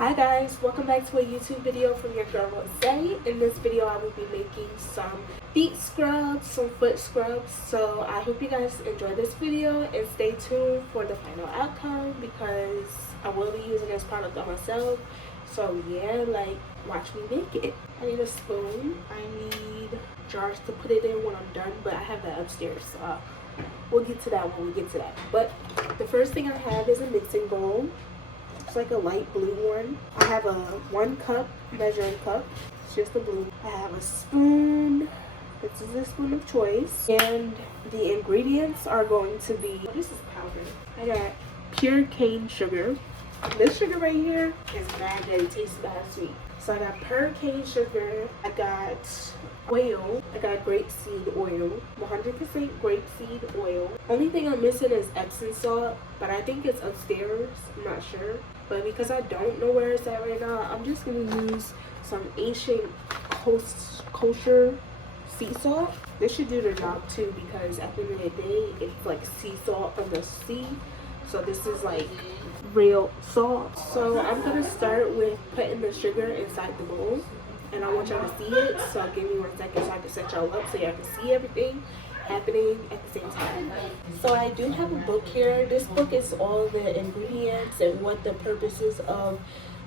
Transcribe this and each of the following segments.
Hi guys, welcome back to a YouTube video from your girl Rose. In this video I will be making some feet scrubs, some foot scrubs. So I hope you guys enjoy this video and stay tuned for the final outcome because I will be using this product on myself. So yeah, like watch me make it. I need a spoon, I need jars to put it in when I'm done, but I have that upstairs, so we'll get to that when we get to that. But the first thing I have is a mixing bowl. It's like a light blue one. I have a 1 cup measuring cup. It's just a blue. I have a spoon. This is a spoon of choice. And the ingredients are going to be, this is powder. I got pure cane sugar. This sugar right here is bad that it tastes bad sweet. So I got pure cane sugar. I got oil. I got grapeseed oil, 100% grapeseed oil. Only thing I'm missing is Epsom salt, but I think it's upstairs. I'm not sure. But because I don't know where it's at right now, I'm just gonna use some ancient kosher sea salt. This should do the job too because at the end of the day, it's like sea salt from the sea. So this is like real salt. So I'm gonna start with putting the sugar inside the bowl. And I want y'all to see it, so give me 1 second so I can set y'all up so y'all can see everything happening at the same time. So I do have a book here. This book is all the ingredients and what the purposes of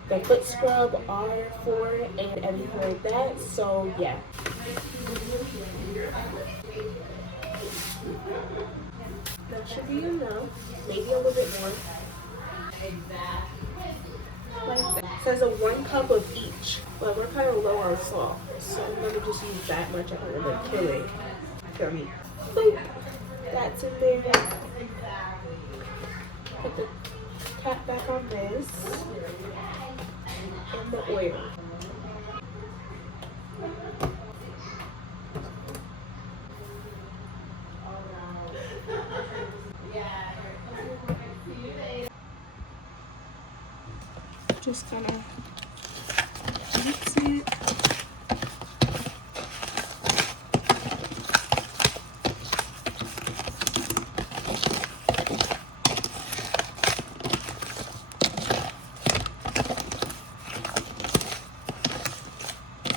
the foot scrub are for and everything like that. So yeah. That should be enough. Maybe a little bit more. Like that. It says a 1 cup of each, but we're kind of low on salt, so I'm gonna just use that much. I don't want to kill it. Feel me? Boop. That's in there. Put the cap back on this and the oil. Just gonna mix it.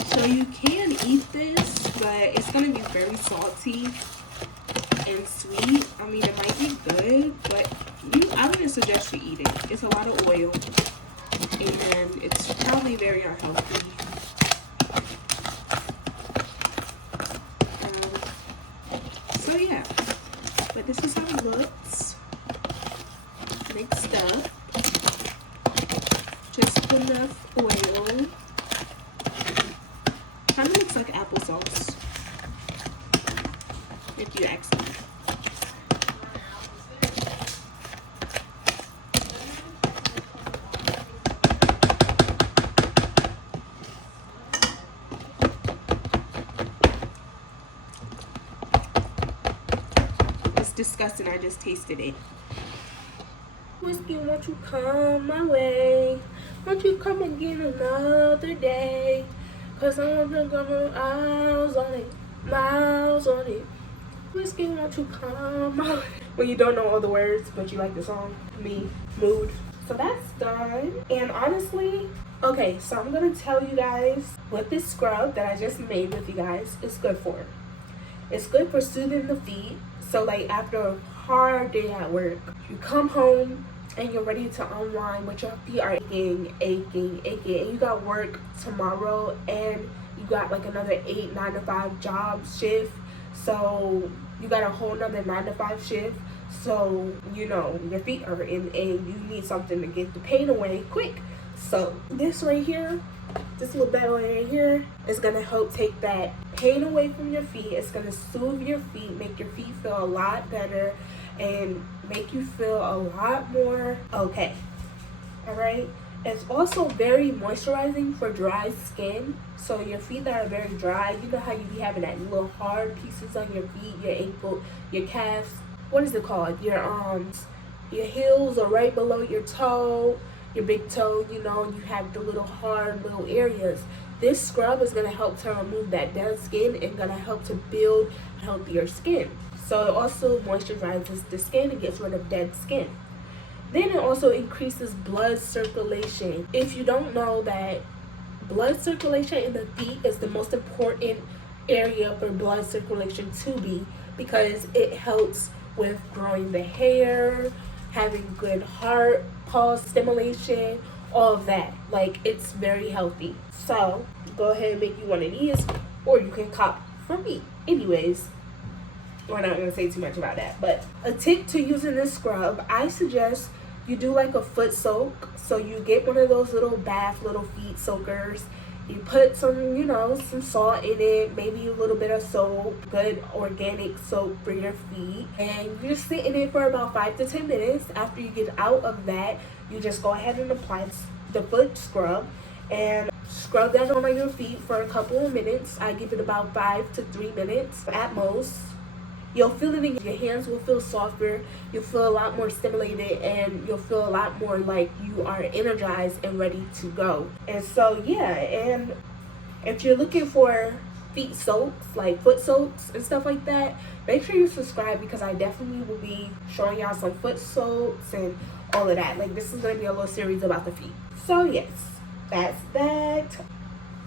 So you can eat this, but it's gonna be very salty and sweet. I mean, it might be good, but I wouldn't suggest you eat it. It's a lot of oil. And it's probably very unhealthy. So yeah, but this is how it looks mixed up. Just enough oil. Kind of looks like applesauce, if you ask me. Disgusting. I just tasted it. Whiskey, won't you come my way? Won't you come again another day? Cause I want to go miles on it, miles on it. Whiskey, won't you come my way? When you don't know all the words, but you like the song, me, mood. So that's done. And honestly, okay, so I'm gonna tell you guys what this scrub that I just made with you guys is good for. It's good for soothing the feet. So like after a hard day at work, you come home and you're ready to unwind, but your feet are aching, and you got work tomorrow and you got like another 9 to 5 job shift. So you got a whole nother 9 to 5 shift. So, you know, your feet are hurting and you need something to get the pain away quick. So this right here, this little bad boy right here is gonna help take that pain away from your feet. It's gonna soothe your feet, make your feet feel a lot better, and make you feel a lot more okay. All right. It's also very moisturizing for dry skin. So your feet that are very dry, you know how you be having that little hard pieces on your feet, your ankle, your calves. What is it called? Your heels are right below your toe. Your big toe, you know, you have the little hard little areas. This scrub is going to help to remove that dead skin and going to help to build healthier skin. So it also moisturizes the skin and gets rid of dead skin. Then it also increases blood circulation. If you don't know that blood circulation in the feet is the most important area for blood circulation to be, because it helps with growing the hair, having good heart pulse stimulation, all of that. Like, it's very healthy. So go ahead and make you one of these, or you can cop from me. Anyways, we're not going to say too much about that. But a tip to using this scrub, I suggest you do like a foot soak. So you get one of those little feet soakers. You put some, some salt in it, maybe a little bit of soap, good organic soap for your feet. And you just sit in it for about 5 to 10 minutes. After you get out of that, you just go ahead and apply the foot scrub and scrub that on your feet for a couple of minutes. I give it about 5 to 3 minutes at most. You'll feel it in your hands, will feel softer, you'll feel a lot more stimulated, and you'll feel a lot more like you are energized and ready to go. And so, yeah, and if you're looking for feet soaks, like foot soaks and stuff like that, make sure you subscribe, because I definitely will be showing y'all some foot soaks and all of that. Like, this is going to be a little series about the feet. So, yes, that's that.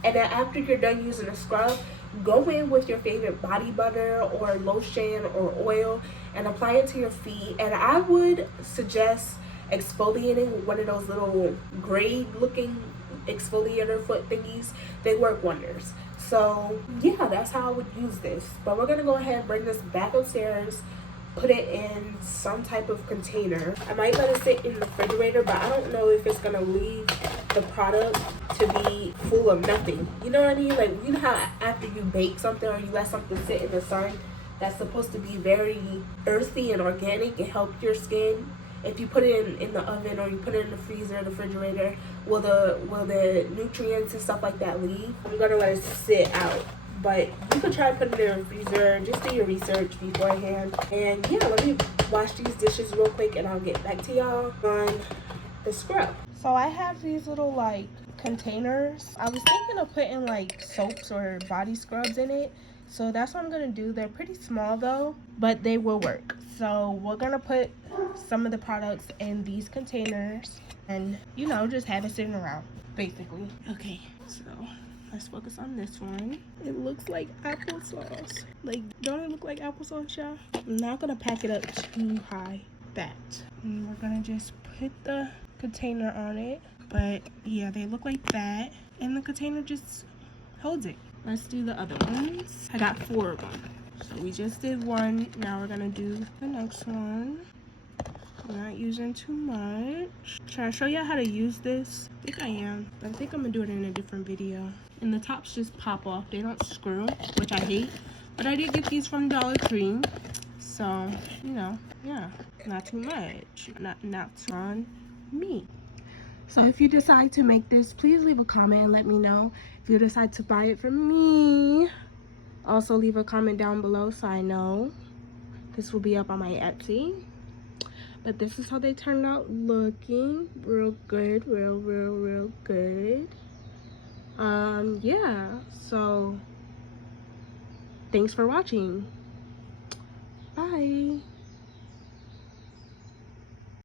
And then after you're done using the scrub, go in with your favorite body butter or lotion or oil and apply it to your feet. And I would suggest exfoliating with one of those little gray looking exfoliator foot thingies. They work wonders. So yeah, that's how I would use this. But we're gonna go ahead and bring this back upstairs, put it in some type of container. I might let it sit in the refrigerator, but I don't know if it's gonna leave the product to be full of nothing. You know what I mean? Like, you know how after you bake something or you let something sit in the sun, that's supposed to be very earthy and organic and help your skin. If you put it in the oven or you put it in the freezer or the refrigerator, will the nutrients and stuff like that leave? I'm gonna let it sit out. But you could try putting it in the freezer. Just do your research beforehand. And yeah, let me wash these dishes real quick and I'll get back to y'all on the scrub. So I have these little like containers. I was thinking of putting like soaps or body scrubs in it. So that's what I'm gonna do. They're pretty small though, but they will work. So we're gonna put some of the products in these containers and, just have it sitting around, basically. Okay, so let's focus on this one. It looks like applesauce. Like, don't it look like applesauce, y'all? I'm not gonna pack it up too high. That. And we're gonna just put the container on it. But yeah, they look like that. And the container just holds it. Let's do the other ones. I got 4 of them. So we just did one. Now we're gonna do the next one. I'm not using too much. Should I show you how to use this? I think I am. But I think I'm gonna do it in a different video. And the tops just pop off. They don't screw, which I hate. But I did get these from Dollar Tree. So, yeah, not too much. Not on me. So if you decide to make this, please leave a comment and let me know. If you decide to buy it from me, also leave a comment down below so I know. This will be up on my Etsy. But this is how they turned out looking. Real good, real good. Yeah, so thanks for watching. Bye.